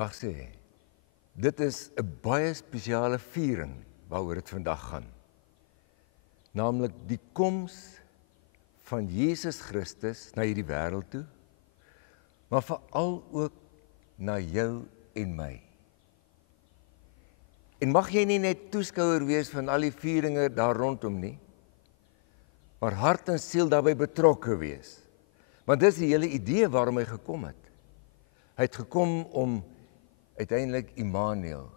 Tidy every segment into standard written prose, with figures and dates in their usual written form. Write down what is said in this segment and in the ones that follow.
vandag sê, dit is 'n baie spesiale viering waaroor dit vandag gaan. Naamlik die koms van Jesus Christus na hierdie wêreld toe, maar veral ook na jou en my. En mag jy nie net toeskouer wees van al die vieringe daar rondom nie, maar hart en siel daarbey betrokke wees. Want dis die hele idee waarom hy gekom het. Hy het gekom om uiteindelik Immanuel,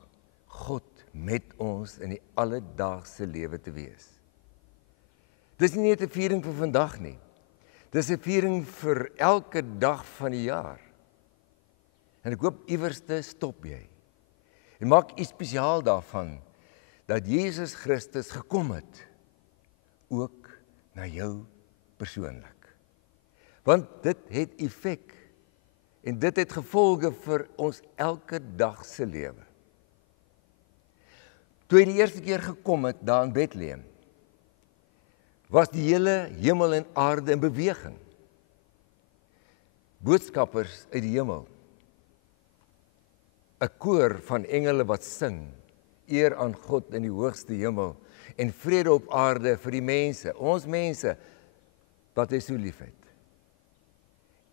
God met ons in die alledaagse lewe te wees. Dis nie net 'n viering vir vandag nie. Dis 'n viering vir elke dag van die jaar. En ek hoop iewerste stop jy. En maak iets spesiaal daarvan, dat Jesus Christus gekom het, ook na jou persoonlik. Want dit het effek, en dit het gevolge vir ons elke dag se lewe. Toe hy die eerste keer gekom het, daar in Bethlehem, was die hele hemel en aarde in beweging. Boodskappers uit die hemel, 'n koor van engele wat sing, eer aan God in die hoogste hemel, en vrede op aarde vir die mense, ons mense, wat hy so lief het.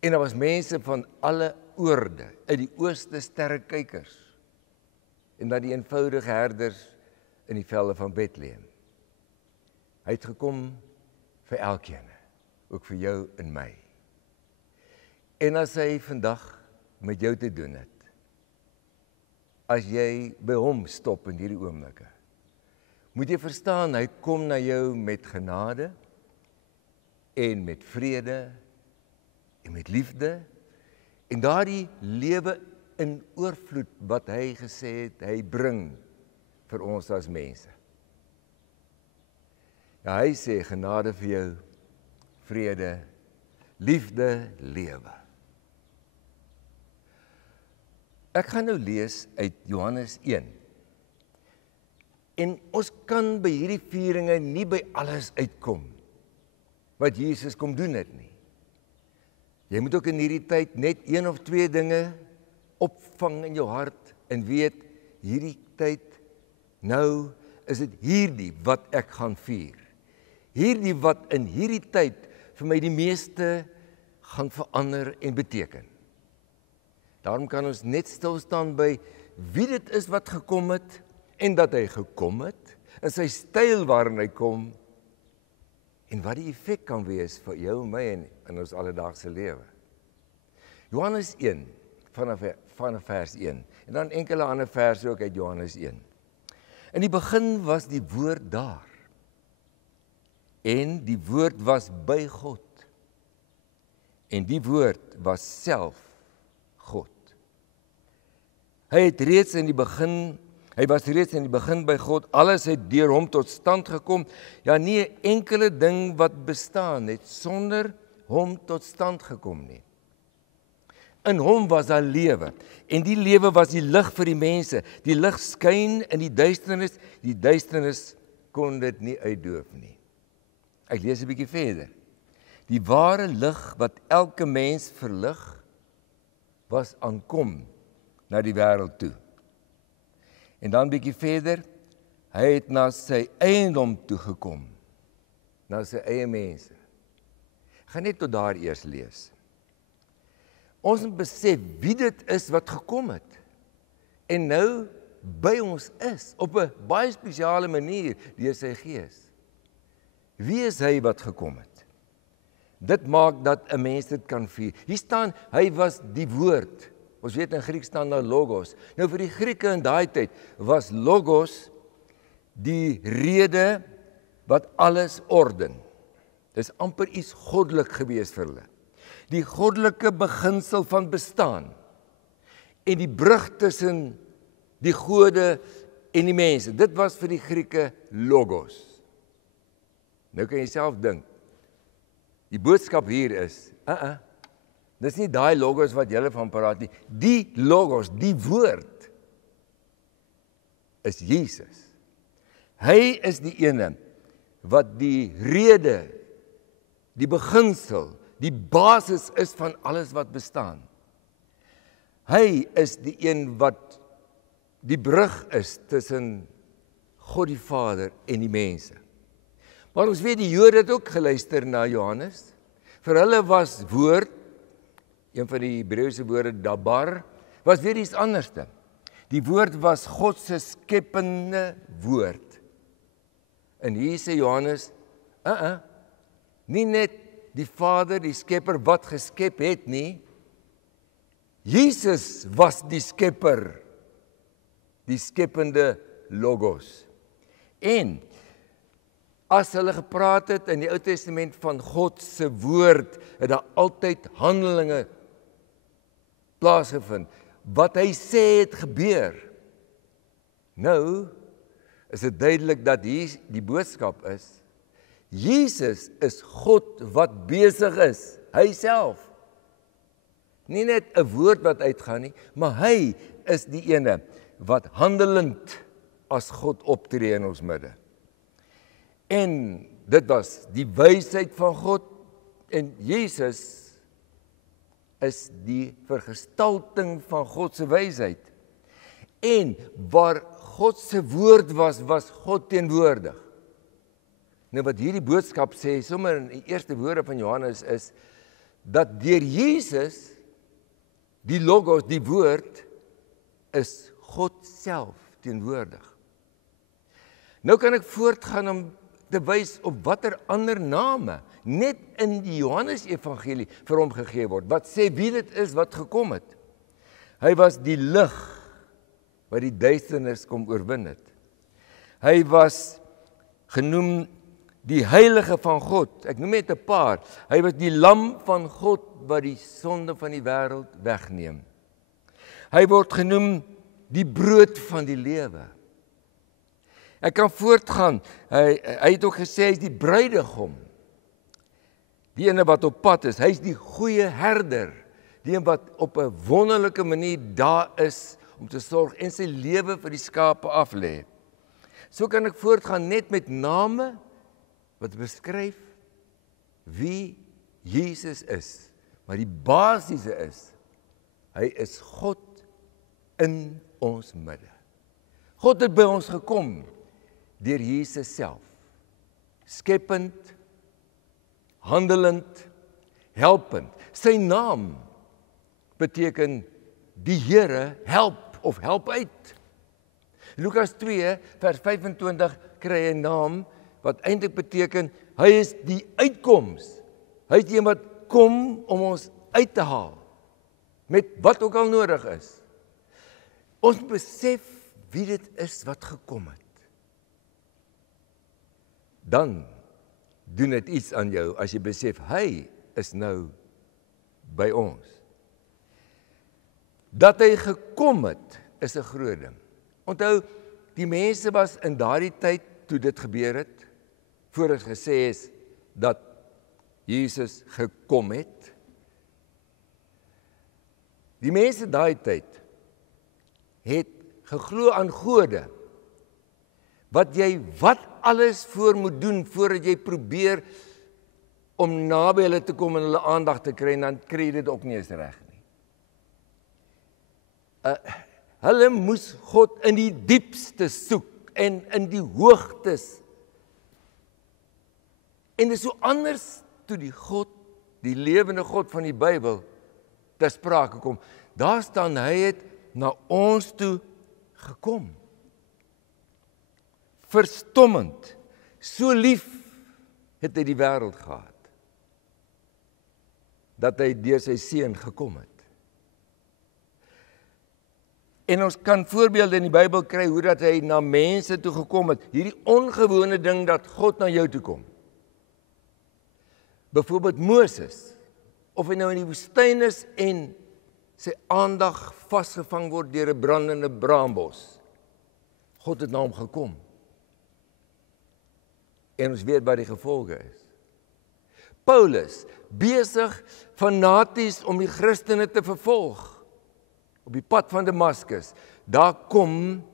En daar was mense van alle oorde, uit die ooste sterrekykers, en dan die eenvoudige herders in die velde van Bethlehem. Hy het gekom vir elkeen, ook vir jou en my. En as hy vandag met jou te doen het, as jy by hom stop in hierdie oomblikke, moet jy verstaan, hy kom na jou met genade, en met vrede, en met liefde, en daardie lewe in oorvloed wat hy gesê het, hy bring vir ons as mense. Ja, hy sê genade vir jou, vrede, liefde, lewe. Ek gaan nou lees uit Johannes 1. En ons kan by hierdie vieringe nie by alles uitkom wat Jesus kom doen het nie. Jy moet ook in hierdie tyd net 1 of 2 dinge opvang in jou hart en weet, hierdie tyd, nou is dit hierdie wat ek gaan vier. Hierdie wat in hierdie tyd vir my die meeste gaan verander en beteken. Daarom kan ons net stil staan by wie dit is wat gekom het en dat hy gekom het, in sy styl waarin hy kom en wat die effek kan wees vir jou en my in ons alledaagse lewe. Johannes 1, vanaf vers 1, en dan enkele ander verse ook uit Johannes 1. In die begin was die woord daar, en die woord was by God, en die woord was self God. Hy was reeds in die begin by God, alles het deur hom tot stand gekom, ja nie 'n enkele ding wat bestaan het, sonder hom tot stand gekom nie. In hom was daar lewe, en die lewe was die lig vir die mense, die lig skyn in die duisternis kon dit nie uitdoof nie. Ek lees 'n bietjie verder. Die ware lig wat elke mens verlig, was aankom na die wêreld toe. En dan bietjie verder, hy het na sy eiendom toe gekom, na sy eie mense. Ek gaan net tot daar eers lees. Ons moet besef wie dit is wat gekom het, en nou by ons is, op 'n baie spesiale manier, deur sy gees. Wie is hy wat gekom het? Dit maak dat 'n mens dit kan vier. Hier staan, hy was die woord. Ons weet in Grieks staan daar logos. Nou vir die Grieke in daai tyd was logos die rede wat alles orden. Dis amper iets goddelik gewees vir hulle. Die goddelike beginsel van bestaan en die brug tussen die gode en die mense. Dit was vir die Grieke logos. Nou kan jy self dink, die boodskap hier is, dis nie daai logos wat julle van praat nie, die logos, die woord, is Jesus. Hy is die ene wat die rede, die beginsel, die basis is van alles wat bestaan. Hy is die een wat die brug is tussen God die Vader en die mense. Maar ons weet die Jode het ook geluister na Johannes. Vir hulle was woord, een van die Hebreëse woorde dabar, was weer iets anderste. Die woord was God se skepende woord. En hier sê Johannes, nie net die Vader, die skepper wat geskep het nie, Jesus was die skepper, die skepende logos. En as hulle gepraat het in die Ou Testament van God se woord, het daar altyd handelinge plaasgevind. Wat hy sê het gebeur. Nou is dit duidelik dat hier die boodskap is, Jesus is God wat besig is, hy self. Nie net 'n woord wat uitgaan nie, maar hy is die ene wat handelend as God optree in ons midde. En dit was die wysheid van God, en Jesus is die vergestalting van God se wysheid. En waar God se woord was, was God teenwoordig. Nou wat hierdie boodskap sê, sommer in die eerste woorde van Johannes is, dat deur Jesus, die logos, die woord, is God self teenwoordig. Nou kan ek voortgaan om te wys op watter ander name net in die Johannes Evangelie vir hom gegee word, wat sê wie dit is wat gekom het. Hy was die lig wat die duisternis kom oorwin het. Hy was genoem die heilige van God, ek noem net 'n paar. Hy was die lam van God wat die sonde van die wêreld wegneem. Hy word genoem die brood van die lewe. Ek kan voortgaan, hy het ook gesê, hy is die bruidegom. Die ene wat op pad is, hy is die goeie herder. Die een wat op 'n wonderlike manier daar is, om te sorg en sy lewe vir die skape aflê. So kan ek voortgaan net met name, wat beskryf wie Jesus is. Maar die basiese is, hy is God in ons midde. God het by ons gekom, deur Jesus self. Skepend, handelend, helpend. Sy naam beteken die Here help of help uit. Lukas 2 vers 25 kry 'n naam wat eintlik beteken hy is die uitkoms. Hy is die een wat kom om ons uit te haal met wat ook al nodig is. Ons besef wie dit is wat gekom het. Dan doen dit iets aan jou as jy besef hy is nou by ons. Dat hy gekom het is 'n groot ding. Onthou, die mense was in daardie tyd toe dit gebeur het, voor dit gesê is dat Jesus gekom het. Die mense daai tyd het geglo aan gode, wat jy wat alles voor moet doen, voordat jy probeer om naby hulle te kom en hulle aandag te kry, en dan kry jy dit ook nie eens reg nie. Hulle moes God in die diepste soek, en in die hoogtes. En dit is so anders toe die God, die lewende God van die Bybel, ter sprake kom. Daar staan, hy het na ons toe gekom. Verstommend, so lief het hy die wêreld gehad, dat hy deur sy seun gekom het. En ons kan voorbeelde in die Bybel kry, hoe dat hy na mense toe gekom het, hierdie ongewone ding dat God na jou toe kom. Byvoorbeeld Moses, of hy nou in die woestyn is en sy aandag vasgevang word deur 'n brandende braambos. God het na hom gekom. En ons weet wat die gevolge is. Paulus, besig fanaties om die Christene te vervolg, op die pad van Damaskus, daar kom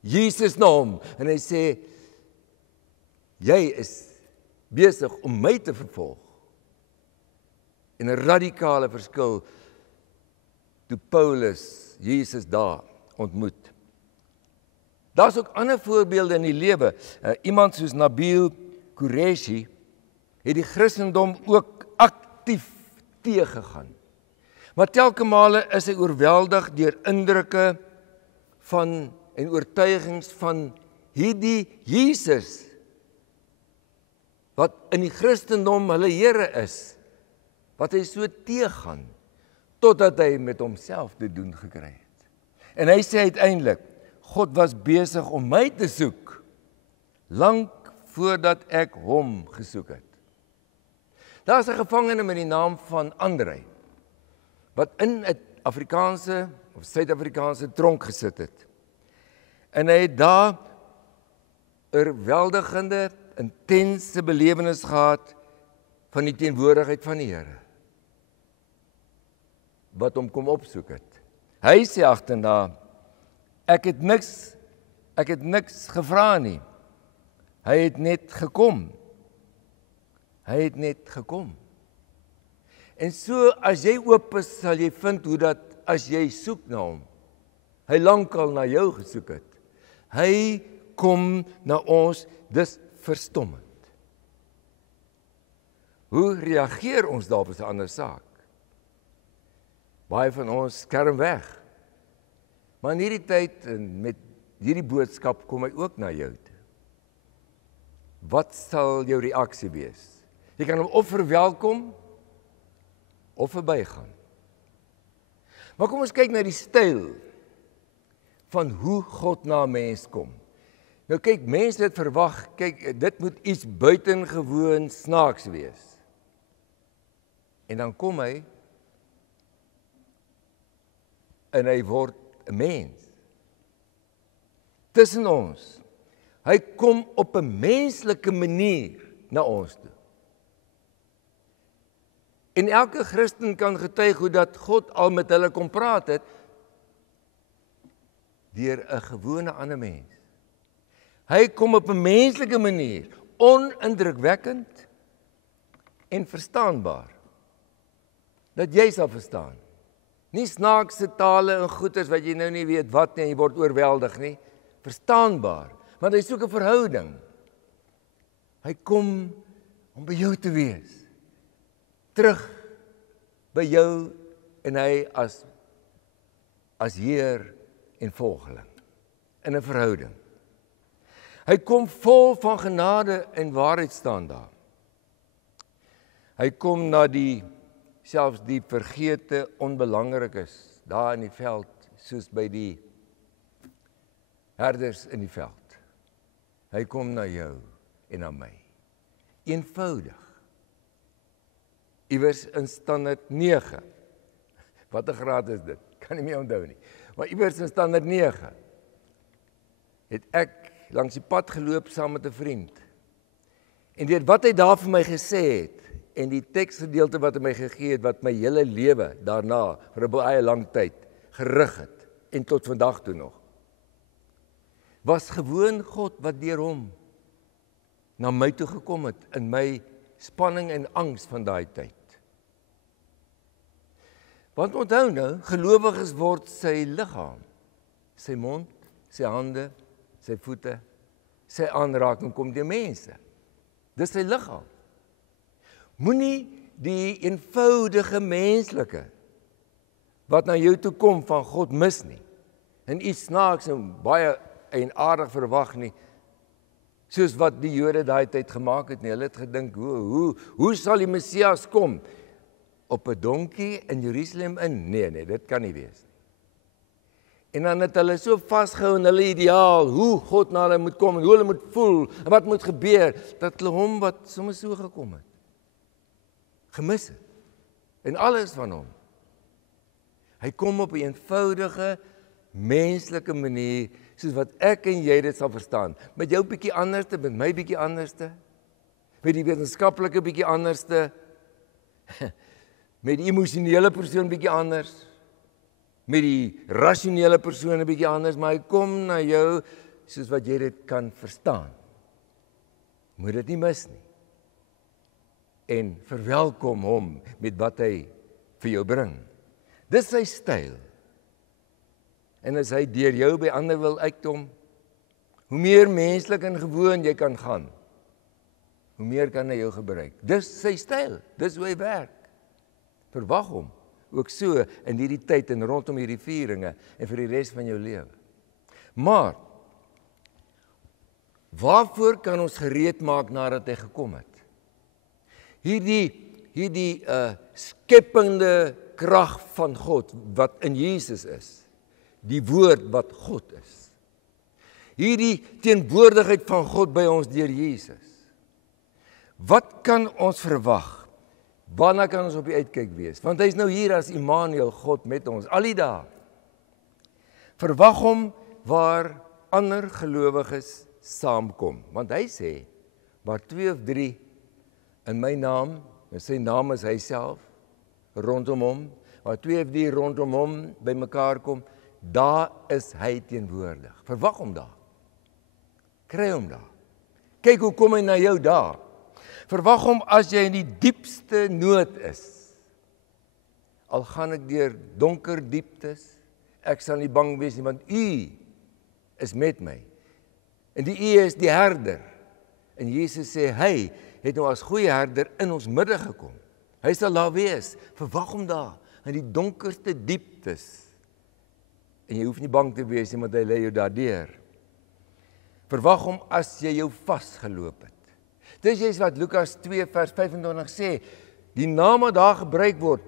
Jesus na hom, en hy sê, jy is besig om my te vervolg. En 'n radikale verskil toe Paulus Jesus daar ontmoet. Daar's ook ander voorbeelde in die lewe. Iemand soos Nabil Qureshi het die Christendom ook aktief teëgegaan. Maar telke male is hy oorweldig deur indrukke van en oortuigings van hierdie Jesus wat in die Christendom hulle Here is, wat hy so teëgaan, totdat hy met homself te doen gekry het. En hy sê uiteindelik, God was besig om my te soek, lank voordat ek hom gesoek het. Daar is 'n gevangene met die naam van Andrei, wat in 'n Afrikaanse of Suid-Afrikaanse tronk gesit het. En hy het daar 'n oorweldigende, intense belewenis gehad van die teenwoordigheid van die Here, wat hom kom opsoek het. Hy sê agterna, ek het niks gevra nie. Hy het net gekom. Hy het net gekom. En so, as jy oop is, sal jy vind hoe dat, as jy soek na hom, hy lankal na jou gesoek het. Hy kom na ons, dis verstommend. Hoe reageer ons daarop is 'n ander saak. Baie van ons skerm weg. Maar in hierdie tyd, en met hierdie boodskap, kom hy ook na jou toe. Wat sal jou reaksie wees? Jy kan hom of verwelkom, of verbygaan. Maar kom ons kyk na die styl van hoe God na 'n mens kom. Nou kyk, mense het verwag, kyk, dit moet iets buitengewoon snaaks wees. En dan kom hy, en hy word 'n mens. Tussen ons. Hy kom op 'n menslike manier na ons toe. En elke Christen kan getuig hoe dat God al met hulle kom praat het, deur 'n gewone ander mens. Hy kom op 'n menslike manier, onindrukwekkend en verstaanbaar. Dat jy sal verstaan. Nie snaakse tale en goeters wat jy nou nie weet wat nie, en jy word oorweldig nie. Verstaanbaar, want hy soek 'n verhouding. Hy kom om by jou te wees. Terug by jou en hy as Heer en volgeling. In 'n verhouding. Hy kom vol van genade en waarheid staan daar. Hy kom na selfs die vergete onbelangrikes daar in die veld, soos by die herders in die veld. Hy kom na jou en na my. Eenvoudig. Iewers in standaard 9. Wat 'n graad is dit? Kan nie meer onthou nie. Maar iewers in standaard 9 het ek langs die pad geloop saam met 'n vriend. En deur wat hy daar vir my gesê het, en die teksgedeelte wat hy my gegee het, wat my hele lewe daarna, vir 'n baie lang tyd, gerig het, en tot vandag toe nog, was gewoon God wat deur hom na my toe gekom het, in my spanning en angs van daai tyd. Want onthou nou, gelowiges word sy liggaam, sy mond, sy hande, sy voete, sy aanraking kom deur mense. Dis sy liggaam. Moenie die eenvoudige menslike wat na jou toe kom van God mis nie. En iets snaaks en baie eienaardig verwag nie. Soos wat die Jode daai tyd gemaak het nie. Hulle het gedink, hoe sal die Messias kom? Op 'n donkie in Jerusalem in? Nee, dit kan nie wees nie. En dan het hulle so vasgehou in hulle ideaal, hoe God na hulle moet kom, en hoe hulle moet voel, en wat moet gebeur, dat hulle hom wat soms so gekom het, gemis het, en alles van hom. Hy kom op 'n eenvoudige, menslike manier, soos wat ek en jy dit sal verstaan, met jou bietjie anderste, met my bietjie anderste, met die wetenskaplike bietjie anderste, met die emosionele persoon bietjie anders, met die rasionele persoon 'n bietjie anders, maar hy kom na jou, soos wat jy dit kan verstaan. Moet dit nie mis nie. En verwelkom hom met wat hy vir jou bring. Dis sy styl. En as hy deur jou by ander wil uitkom, hoe meer menslik en gewoon jy kan gaan, hoe meer kan hy jou gebruik. Dis sy styl, dis hoe hy werk. Verwag hom, ook so in hierdie tyd en rondom hierdie vieringe en vir die res van jou lewe. Maar, waarvoor kan ons gereed maak nadat hy gekom het? Hierdie skepende krag van God, wat in Jesus is, die woord wat God is. Hierdie teenwoordigheid van God by ons deur Jesus. Wat kan ons verwag? Waarna kan ons op die uitkyk wees? Want hy is nou hier as Immanuel, God met ons, al die dae. Verwag hom waar ander gelowiges saamkom. Want hy sê, waar 2 of 3 in my naam, en sy naam is hy self, rondom hom, waar 2 of 3 rondom hom by mekaar kom, daar is hy teenwoordig. Verwag hom daar. Kry hom daar. Kyk hoe kom hy na jou daar. Verwag hom as jy in die diepste nood is. Al gaan ek deur donker dieptes, ek sal nie bang wees nie, want U is met my. En die U is die herder. En Jesus sê, hy het nou as goeie herder in ons midde gekom. Hy sal daar wees. Verwag hom daar, in die donkerste dieptes. En jy hoef nie bang te wees nie, want hy lei jou daardeur. Verwag hom as jy jou vasgeloop het. Dis juist wat Lukas 2 vers 25 sê, die naam wat daar gebruik word,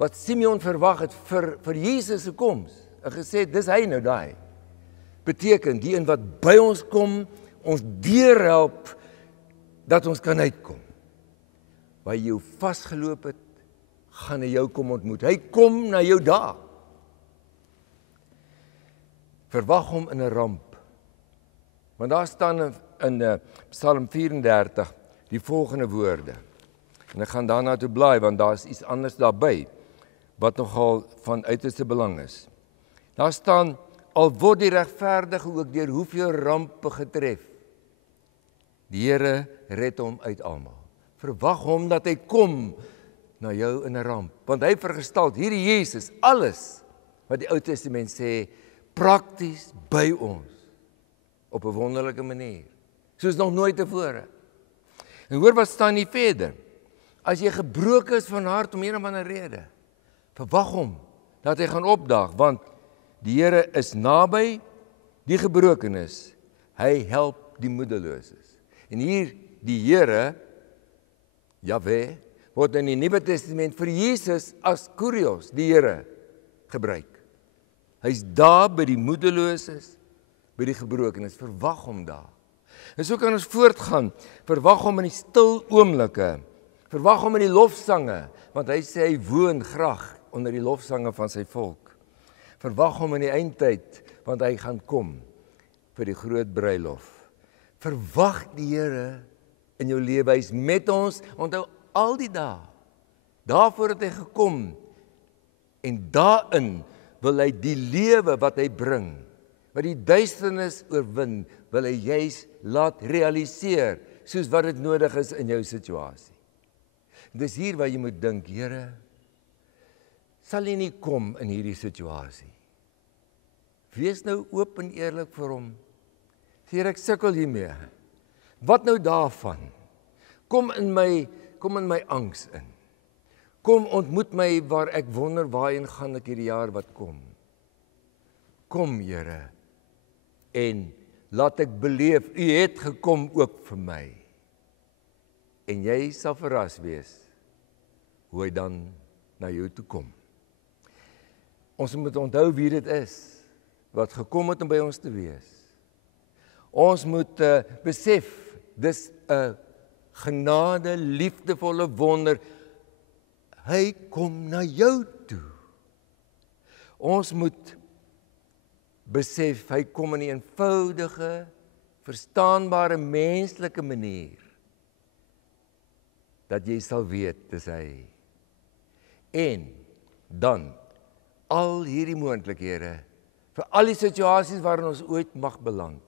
wat Simeon verwag het vir Jesus se koms, en gesê, dis hy nou daai. Beteken, die een wat by ons kom, ons deurhelp, dat ons kan uitkom. Waar jy jou vasgeloop het, gaan hy jou kom ontmoet. Hy kom na jou daar. Verwag hom in 'n ramp. Want daar staan in Psalm 34 die volgende woorde. En ek gaan daarna toe blaai, want daar is iets anders daarby, wat nogal van uiterste belang is. Daar staan, al word die regverdige ook deur hoeveel rampe getref, die Here red hom uit almal. Verwag hom dat hy kom na jou in 'n ramp, want hy vergestalt hierdie Jesus, alles wat die Ou Testament sê, prakties by ons, op 'n wonderlike manier, soos nog nooit tevore. En hoor wat staan hier verder, as jy gebroken is van hart om een of ander rede, verwag hom, dat hy gaan opdaag, want die Here is naby die gebrokenes, hy help die moedeloses. En hier die Here, Jahwe, word in die Nuwe Testament vir Jesus as Kurios, die Here, gebruik. Hy's daar by die moedeloses, by die gebrokenes, verwag hom daar. En so kan ons voortgaan, verwag hom in die stil oomblikke, verwag hom in die lofsange, want hy sê hy woon graag onder die lofsange van sy volk. Verwag hom in die eindtyd, want hy gaan kom vir die groot bruilof. Verwag die Here in jou lewe, hy is met ons, onthou al die dae. Daarvoor het hy gekom, en daarin wil hy die lewe wat hy bring, wat die duisternis oorwin, wil hy juis laat realiseer, soos wat dit nodig is in jou situasie. Dis hier waar jy moet dink, Here, sal jy nie kom in hierdie situasie? Wees nou oop en eerlik vir hom. Here, ek sukkel hiermee. Wat nou daarvan? Kom in my angs in. Kom ontmoet my waar ek wonder waarheen gaan ek hierdie jaar wat kom. Kom, Here, en laat ek beleef, U het gekom ook vir my. En jy sal verras wees hoe hy dan na jou toe kom. Ons moet onthou wie dit is wat gekom het om by ons te wees. Ons moet besef, dis 'n genade, liefdevolle wonder. Hy kom na jou toe. Ons moet besef, hy kom in 'n eenvoudige, verstaanbare, menslike manier, dat jy sal weet, dis hy. En dan, al hierdie moontlikhede, vir al die situasies waarin ons ooit mag beland,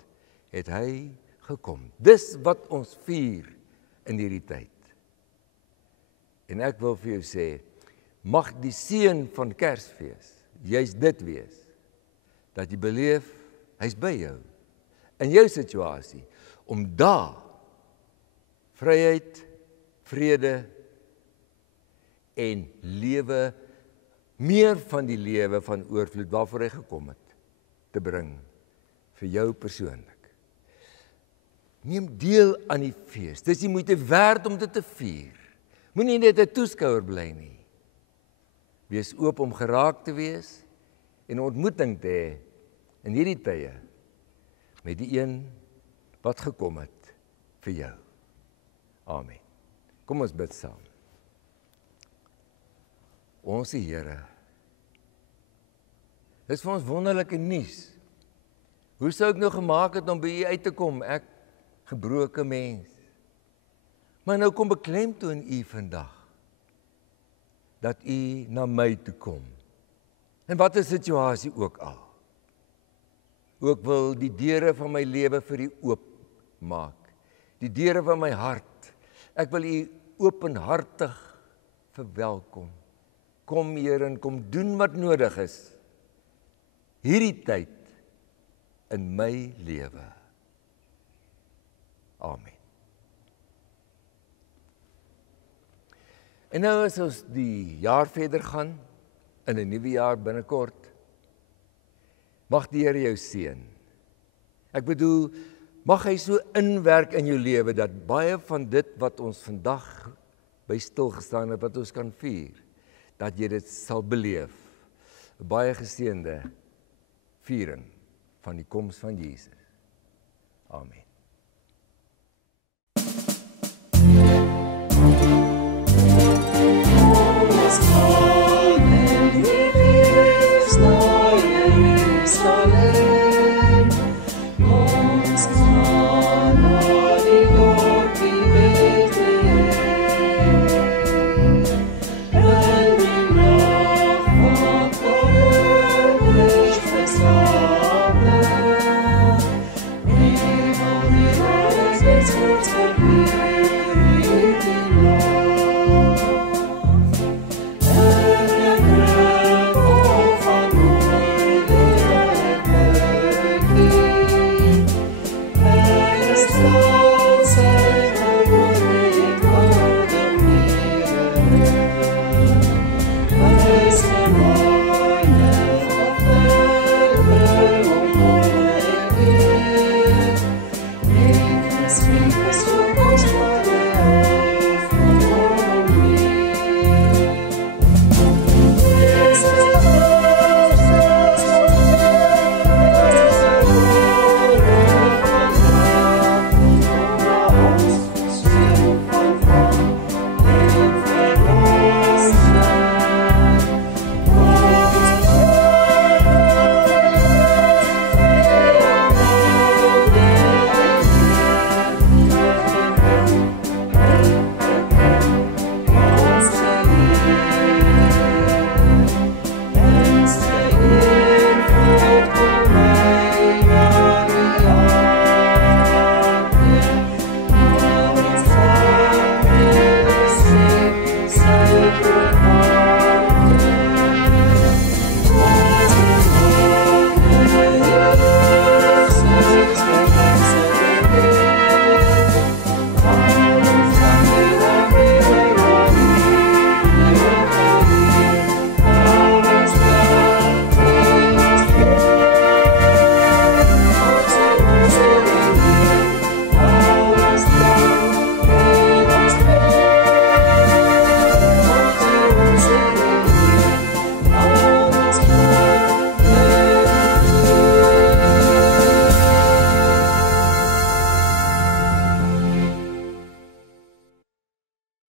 het hy gekom. Dis wat ons vier in hierdie tyd. En ek wil vir jou sê, mag die seën van Kersfees juist dit wees, dat jy beleef, hy's by jou, in jou situasie, om daar vryheid, vrede en lewe, meer van die lewe van oorvloed waarvoor hy gekom het, te bring vir jou persoonlik. Neem deel aan die fees. Dis die moeite werd om dit te vier. Moenie net 'n toeskouer bly nie. Wees oop om geraak te wees en 'n ontmoeting te hê in hierdie tye met die een wat gekom het vir jou. Amen. Kom ons bid saam. Onse Here, dis vir ons wonderlike nuus. Hoe sou ek nou gemaak het om by U uit te kom, ek gebroke mens? Maar nou kom beklemtoon U vandag, dat U na my toe kom. En wat 'n situasie ook al. Ook wil die deure van my lewe vir U oop maak. Die deure van my hart. Ek wil U openhartig verwelkom. Kom Here en kom doen wat nodig is. Hierdie tyd in my lewe. Amen. En nou as ons die jaar verder gaan, in 'n nuwe jaar binnekort, mag die Here jou seën. Ek bedoel, mag hy so inwerk in jou lewe, dat baie van dit wat ons vandag by stilgestaan het, wat ons kan vier, dat jy dit sal beleef. 'n Baie geseënde viering van die koms van Jesus. Amen.